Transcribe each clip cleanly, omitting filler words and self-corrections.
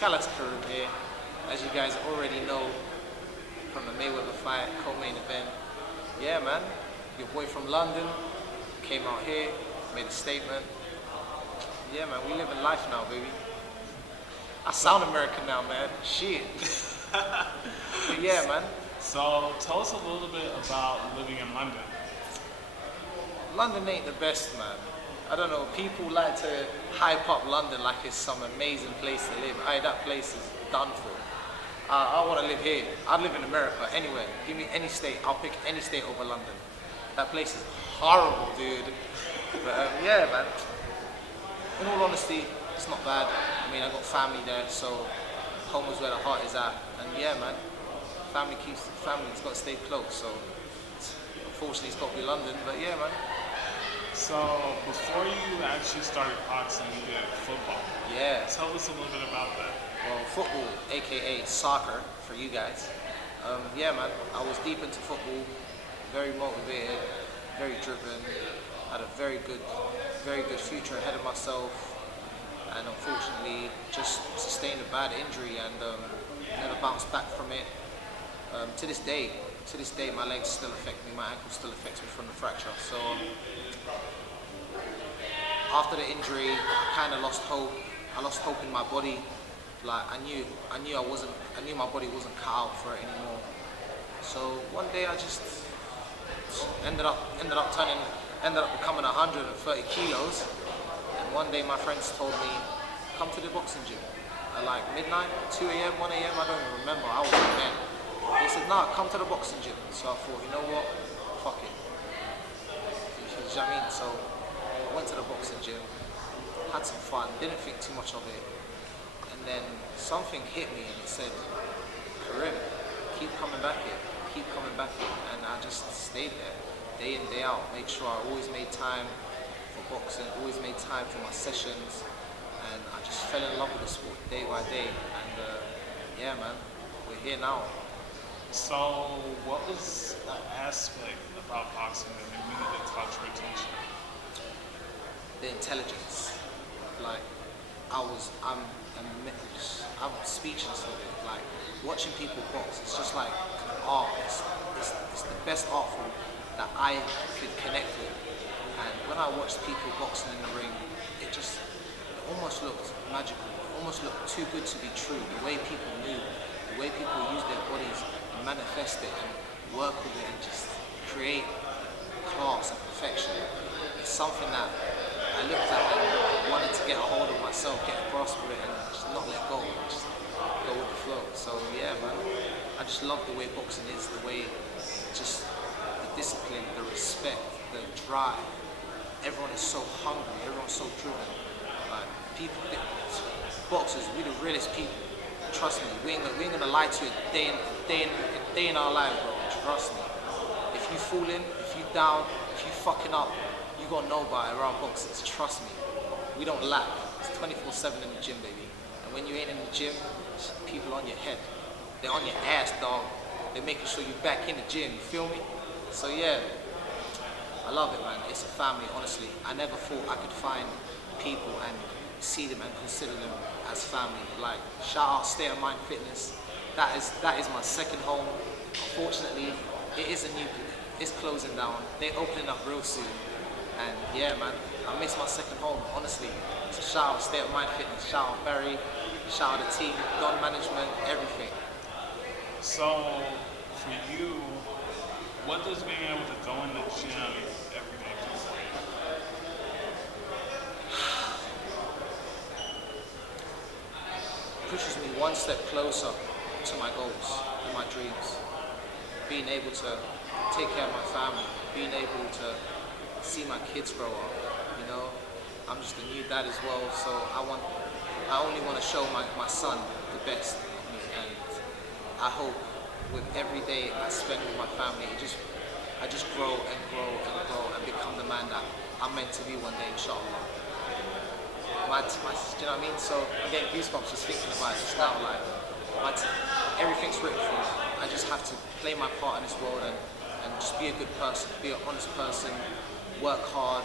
Khallas Karim here. As you guys already know from the Mayweather fight, co-main event. Yeah, man, your boy from London came out here, made a statement. Yeah, man, we living life now, baby. I sound American now, man. Shit. But yeah, man. So tell us a little bit about living in London. London ain't the best, man. I don't know, people like to hype up London like it's some amazing place to live. Aye, that place is done for. I want to live here. I'd live in America, anywhere. Give me any state, I'll pick any state over London. That place is horrible, dude. But yeah, man. In all honesty, it's not bad. I mean, I got family there, so home is where the heart is at. And yeah, man, family's got to stay close. So unfortunately, it's got to be London. But yeah, man. So before you actually started boxing, you did football. Yeah. Tell us a little bit about that. Well, football, aka soccer, for you guys. Yeah, man, I was deep into football, very motivated, very driven, had a very good future ahead of myself, and unfortunately just sustained a bad injury and never bounced back from it. To this day, my legs still affect me, my ankle still affects me from the fracture. So after the injury, I kind of lost hope. I lost hope in my body. Like I knew my body wasn't cut out for it anymore. So one day I just ended up becoming 130 kilos. And one day my friends told me, come to the boxing gym. At like midnight, 2 a.m., 1 a.m., I don't even remember, I was in bed. They said, nah, come to the boxing gym. So I thought, you know what, fuck it. You know what I mean? So I went to the boxing gym, had some fun, didn't think too much of it. And then something hit me and it said, Karim, keep coming back here, keep coming back here. And I just stayed there, day in, day out. Made sure I always made time for boxing, always made time for my sessions. And I just fell in love with the sport day by day. And yeah, man, we're here now. So what was the aspect about boxing that really did caught your attention? The intelligence. Like, I'm speechless with it. Like, watching people box, it's just like art. It's the best art form that I could connect with. And when I watched people boxing in the ring, it almost looked magical. It almost looked too good to be true. The way people move, the way people use their bodies and manifest it and work with it and just create class and perfection. It's something that I looked at and wanted to get a hold of myself, get a grasp of it and just not let go, just go with the flow. So yeah, man, I just love the way boxing is, the way, just the discipline, the respect, the drive. Everyone is so hungry, everyone's so driven. Like, boxers, we the realest people. Trust me, we ain't gonna lie to you day in our lives, bro. Trust me. If you fall in, if you down, if you fucking up, you gonna know about it around boxers. Trust me. We don't lack. It's 24/7 in the gym, baby. And when you ain't in the gym, people on your head. They're on your ass, dog. They're making sure you back in the gym. You feel me? So yeah, I love it, man. It's a family, honestly. I never thought I could find people and see them and consider them as family. Like, shout out State of Mind Fitness. That is my second home. Unfortunately, it's closing down. They're opening up real soon. And yeah, man, I miss my second home, honestly. So shout out State of Mind Fitness, shout out Barry, shout out the team, Don Management, everything. So for you, what does being able to go in the gym every day do for you? Pushes me one step closer to my goals and my dreams. Being able to take care of my family, being able to see my kids grow up, you know. I'm just a new dad as well, so I only want to show my son the best of me, and I hope with every day I spend with my family, I just grow and grow and grow and become the man that I'm meant to be one day, inshallah. Do you know what I mean? So I'm getting goosebumps just thinking about it just now. Like, everything's written for me. I just have to play my part in this world and just be a good person, be an honest person, work hard,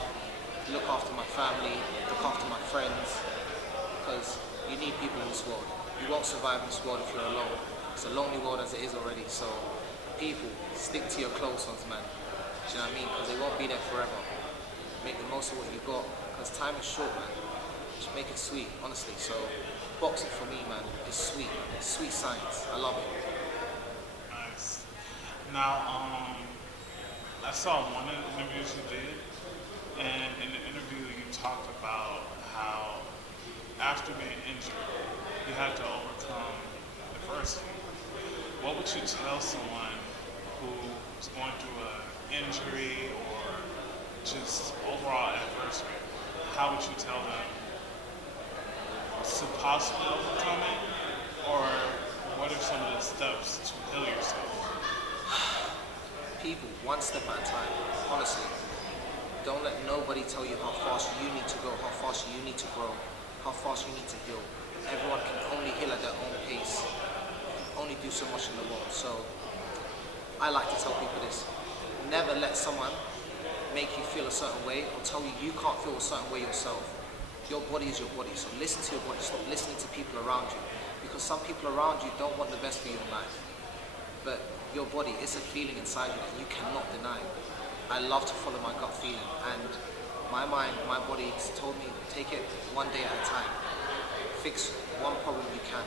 look after my family, look after my friends, because you need people in this world. you won't survive in this world if you're alone. It's a lonely world as it is already. So people, stick to your close ones, man. Do you know what I mean? Because they won't be there forever. Make the most of what you got, because time is short, man. Just make it sweet, honestly. So boxing for me, man, is sweet. It's sweet science. I love it. Nice. Now, I saw one of the interviews you did, and in the interview you talked about how after being injured, you had to overcome adversity. What would you tell someone who's going through an injury or just overall adversity? How would you tell them to possibly overcome it, or what are some of the steps to heal yourself? People, one step at a time, honestly. Don't let nobody tell you how fast you need to go, how fast you need to grow, how fast you need to heal. Everyone can only heal at their own pace. You can only do so much in the world. So I like to tell people this. Never let someone make you feel a certain way or tell you you can't feel a certain way yourself. Your body is your body, so listen to your body. Stop listening to people around you, because some people around you don't want the best for you in life. But your body, it's a feeling inside you that you cannot deny. I love to follow my gut feeling, and my mind, my body told me, take it one day at a time. Fix one problem you can.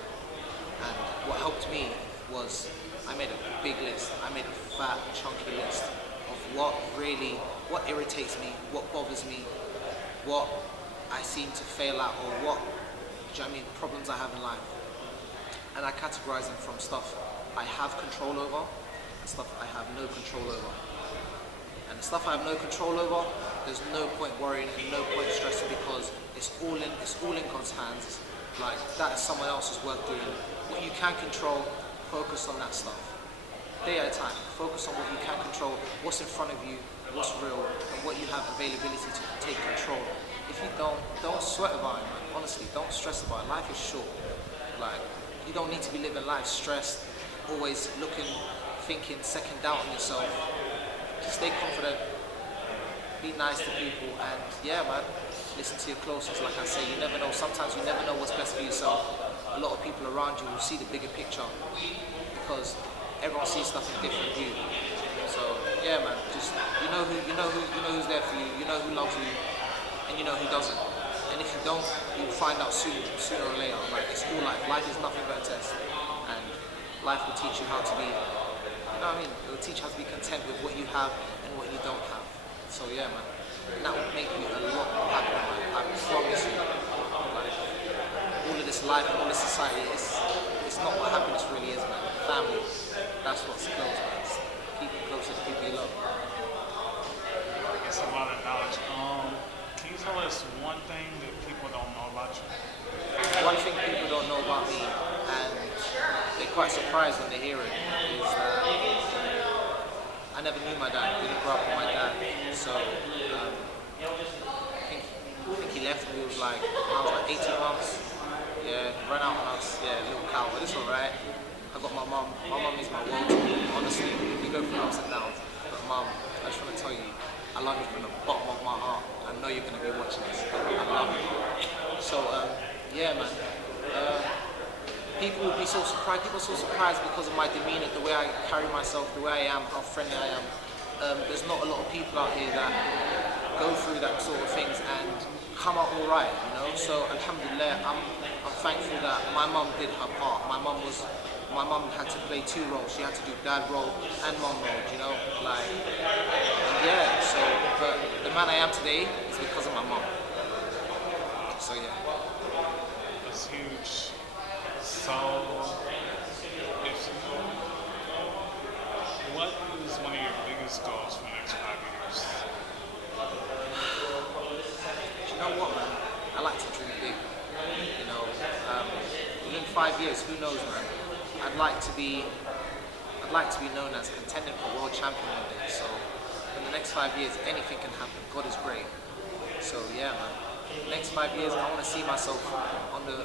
And what helped me was I made a big list. I made a fat, chunky list of what irritates me, what bothers me, what I seem to fail at, or what, do you know what I mean, problems I have in life. And I categorize them from stuff I have control over and stuff I have no control over. And the stuff I have no control over, there's no point worrying and no point stressing, because it's all in God's hands. Like, that is someone else's work doing. What you can control, focus on that stuff. Day at a time, focus on what you can control, what's in front of you, what's real, and what you have availability to take control. If you don't sweat about it, man. Honestly, don't stress about it. Life is short. Like, you don't need to be living life stressed, always looking, thinking, second doubting yourself. Just stay confident, be nice to people, and yeah, man, listen to your closest. Like I say, you never know. Sometimes you never know what's best for yourself. A lot of people around you will see the bigger picture, because everyone sees stuff in different view. So yeah, man, just you know who's there for you. You know who loves you, and you know who doesn't. And if you don't, you'll find out sooner or later. Like, it's all life. Life is nothing but a test, and life will teach you how to be. You know what I mean? It will teach you how to be content with what you have and what you don't have. So yeah, man. And that will make you a lot more happier, man. I promise you. Like, all of this life and all this society, it's not what happiness really is, man. Family, that's what's close, man. It's people close to the people you love. That's a lot of knowledge. Can you tell us one thing that people don't know about you? One thing people don't know about me, and they're quite surprised when they hear it, is that I never knew my dad. Didn't grow up with my dad. So I think he left me. It was like when I was like 18 months. Yeah, ran out on us. Yeah, little cow. But it's alright. I got my mum. My mum is my world. Honestly, we go through ups and downs. But mum, I just want to tell you, I love you from the bottom of my heart. I know you're gonna be watching this. I love you. So yeah, man. People will be so surprised. People are so surprised because of my demeanor, the way I carry myself, the way I am, how friendly I am. There's not a lot of people out here that go through that sort of things and come out all right, you know. So alhamdulillah, I'm thankful that my mum did her part. My mum had to play two roles. She had to do dad role and mum role, you know. Like, yeah. So, but the man I am today is because of my mum. So yeah. That's huge. So, what is one of your biggest goals for the next 5 years? You know what, man? I like to dream big. You know, within 5 years, who knows, man? I'd like to be known as contending for world champion one day. So, in the next 5 years, anything can happen. God is great. So yeah, man. Next 5 years, I want to see myself on the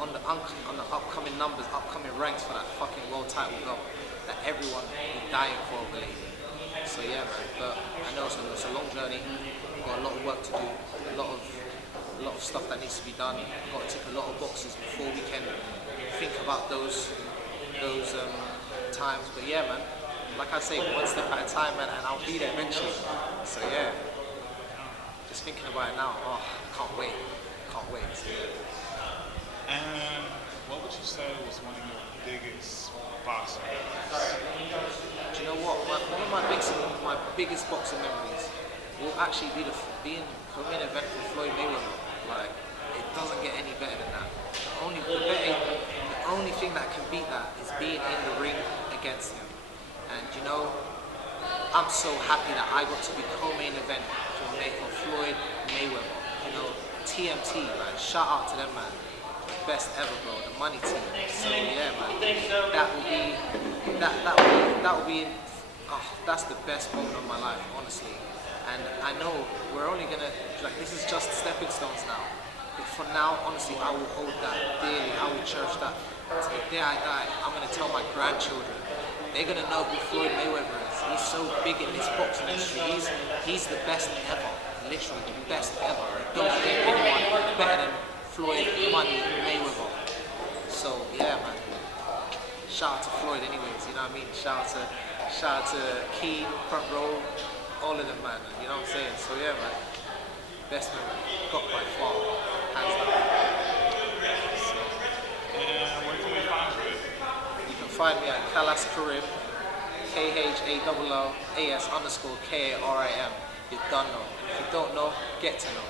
upcoming numbers, upcoming ranks for that fucking world title belt that everyone is dying for, I believe. So yeah, man. But I know it's a long journey. We've got a lot of work to do, a lot of stuff that needs to be done. We've got to tick a lot of boxes before we can about those times. But yeah, man, like I say, one step at a time, man, and I'll be there eventually. So yeah, just thinking about it now, oh, can't wait, can't wait. So, yeah. And what would you say was one of your biggest boxing memories? Do you know what? One of my biggest boxing memories will actually be being co-main event for Floyd Mayweather. Like, it doesn't get any better than that. The only thing that can beat that is being in the ring against him. And you know, I'm so happy that I got to be co-main event for Floyd Mayweather. You know, TMT, like, shout out to them, man. Best ever, bro. The money team. So yeah, man. That will be. Oh, that's the best moment of my life, honestly. And I know we're only gonna, like, this is just stepping stones now. But for now, honestly, I will hold that dearly. I will cherish that. To the day I die, I'm gonna tell my grandchildren. They're gonna know who Floyd Mayweather is. He's so big in this boxing industry. He's the best ever. Literally the best ever. Don't get anyone better than Floyd Money Mayweather. So yeah, man. Shout out to Floyd, anyways. You know what I mean? Shout out to Key, front row, all of them, man. You know what I'm saying? So yeah, man. Best memory. Got by far, hands down. And where can we find you? You can find me at Khallas Karim, KHALLAS_KARIM. You don't know. If you don't know, get to know.